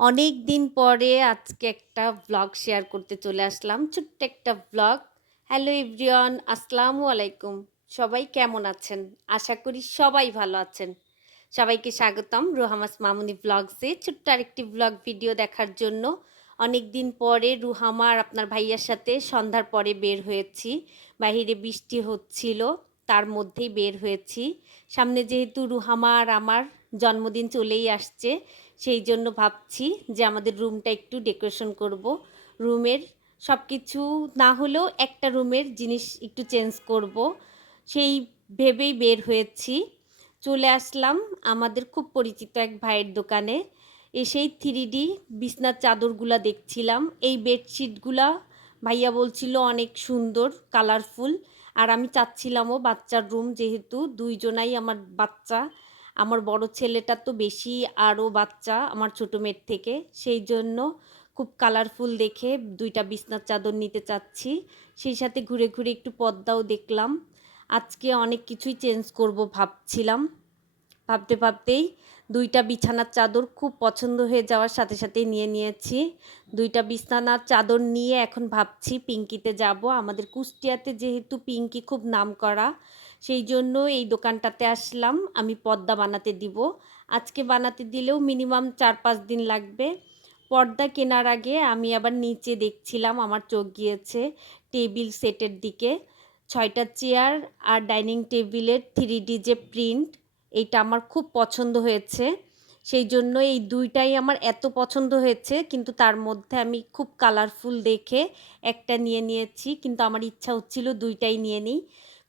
অনেক দিন পরে আজকে একটা ব্লগ শেয়ার করতে চলে আসলাম। ছোট্ট একটা ব্লগ হ্যালো এভরিওয়ান আসসালামু আলাইকুম। সবাই কেমন আছেন? আশা করি সবাই ভালো আছেন। সবাইকে স্বাগতম রুহামাস মামুনি ব্লগসে ছোট্ট আরেকটি ব্লগ ভিডিও দেখার জন্য অনেক দিন পরে রুহামা আর আপনার ভাইয়ার সাথে সন্ধ্যার পরে বের হয়েছি। বাহিরে বৃষ্টি হচ্ছিল, তার মধ্যেই বের হয়েছি। সামনে যেহেতু রুহামা আর আমার জন্মদিন চলেই আসছে সেই জন্য ভাবছি যে আমাদের রুমটা একটু ডেকোরেশন করব। রুমের সব কিছু না হলেও একটা রুমের জিনিস একটু চেঞ্জ করব। সেই ভেবেই বের হয়েছি। চলে আসলাম আমাদের খুব পরিচিত এক ভাইয়ের দোকানে। এসেই থ্রি ডি বিছনার চাদরগুলা দেখছিলাম। এই বেডশিটগুলা ভাইয়া বলছিল অনেক সুন্দর, কালারফুল। আর আমি চাচ্ছিলামও বাচ্চার রুম যেহেতু দুইজনাই আমার বাচ্চা। আমার বড় ছেলেটা তো বেশি আরও বাচ্চা আমার ছোটো মেয়ের থেকে। সেই জন্য খুব কালারফুল দেখে দুইটা বিছনার চাদর নিতে চাচ্ছি। সেই সাথে ঘুরে ঘুরে একটু পদ্মাও দেখলাম। আজকে অনেক কিছুই চেঞ্জ করব ভাবছিলাম। ভাবতে ভাবতেই দুইটা বিছানার চাদর খুব পছন্দ হয়ে যাওয়ার সাথে সাথেই নিয়ে নিয়েছি। দুইটা বিছানার চাদর নিয়ে এখন ভাবছি পিঙ্কিতে যাব। আমাদের কুষ্টিয়াতে যেহেতু পিঙ্কি খুব নাম করা সেই জন্য এই দোকানটাতে আসলাম। আমি পর্দা বানাতে দিব। আজকে বানাতে দিলেও মিনিমাম চার পাঁচ দিন লাগবে। পর্দা কেনার আগে আমি আবার নিচে দেখছিলাম, আমার চোখ গিয়েছে টেবিল সেটের দিকে। ছয়টা চেয়ার আর ডাইনিং টেবিলের থ্রি ডি যে প্রিন্ট এইটা আমার খুব পছন্দ হয়েছে। সেই জন্য এই দুইটাই আমার এত পছন্দ হয়েছে। কিন্তু তার মধ্যে আমি খুব কালারফুল দেখে একটা নিয়ে নিয়েছি। কিন্তু আমার ইচ্ছা হচ্ছিল দুইটাই নিয়ে নিই।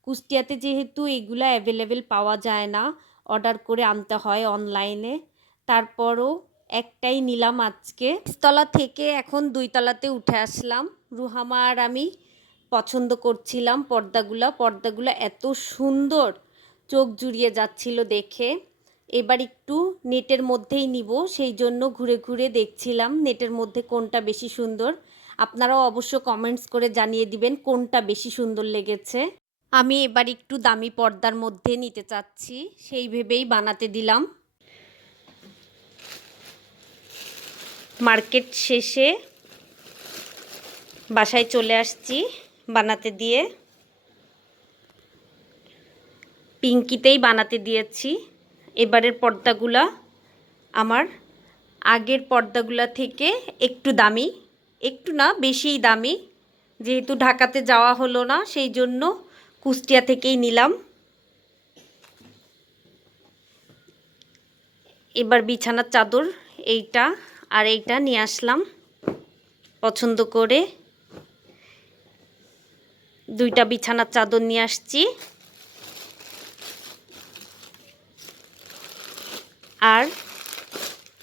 কুষ্টিয়াতে যেহেতু এগুলো অ্যাভেলেবেল পাওয়া যায় না অর্ডার করে আনতে হয় অনলাইনে তারপরও একটাই নিলাম আজকে। তলা থেকে এখন দুই তলাতে উঠে আসলাম। রুহামা আর আমি পছন্দ করছিলাম পর্দাগুলো। পর্দাগুলো এত সুন্দর! চোখ জুড়িয়ে যাচ্ছিল দেখে। এবার একটু নেটের মধ্যেই নিব, সেই জন্য ঘুরে ঘুরে দেখছিলাম নেটের মধ্যে কোনটা বেশি সুন্দর। আপনারাও অবশ্য কমেন্টস করে জানিয়ে দিবেন কোনটা বেশি সুন্দর লেগেছে। আমি এবার একটু দামি পর্দার মধ্যে নিতে চাচ্ছি, সেই ভেবেই বানাতে দিলাম। মার্কেট শেষে বাসায় চলে আসছি বানাতে দিয়ে। পিঙ্কিতেই বানাতে দিয়েছি। এবারের পর্দাগুলা আমার আগের পর্দাগুলা থেকে একটু দামি, একটু না, বেশিই দামি। যেহেতু ঢাকাতে যাওয়া হলো না, সেই জন্য কুষ্টিয়া থেকেই নিলাম। এবার বিছানার চাদর এইটা আর এইটা নিয়ে আসলাম পছন্দ করে। দুইটা বিছানার চাদর নিয়ে আসছি। আর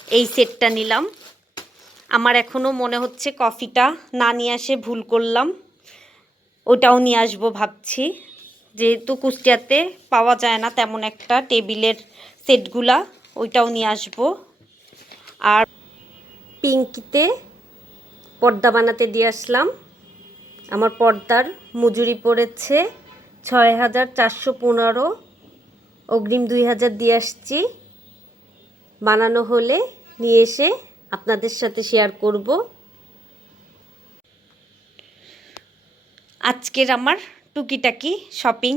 এই সেটটা নিলাম। আমার এখনও মনে হচ্ছে কফিটা না নিয়ে আসে ভুল করলাম। ওটাও নিয়ে আসব ভাবছি। যেহেতু কুষ্টিয়াতে পাওয়া যায় না তেমন একটা টেবিলের সেটগুলা, ওইটাও নিয়ে আসব। আর পিঙ্কিতে পর্দা বানাতে দিয়ে আসলাম। আমার পর্দার মজুরি পড়েছে ছয় হাজার চারশো পনেরো, অগ্রিম দুই হাজার দিয়ে আসছি। বানানো হলে নিয়ে এসে আপনাদের সাথে শেয়ার করব। আজকের আমার টুকিটাকি শপিং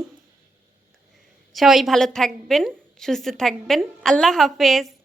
সবাই ভালো থাকবেন, সুস্থ থাকবেন। আল্লাহ হাফেজ।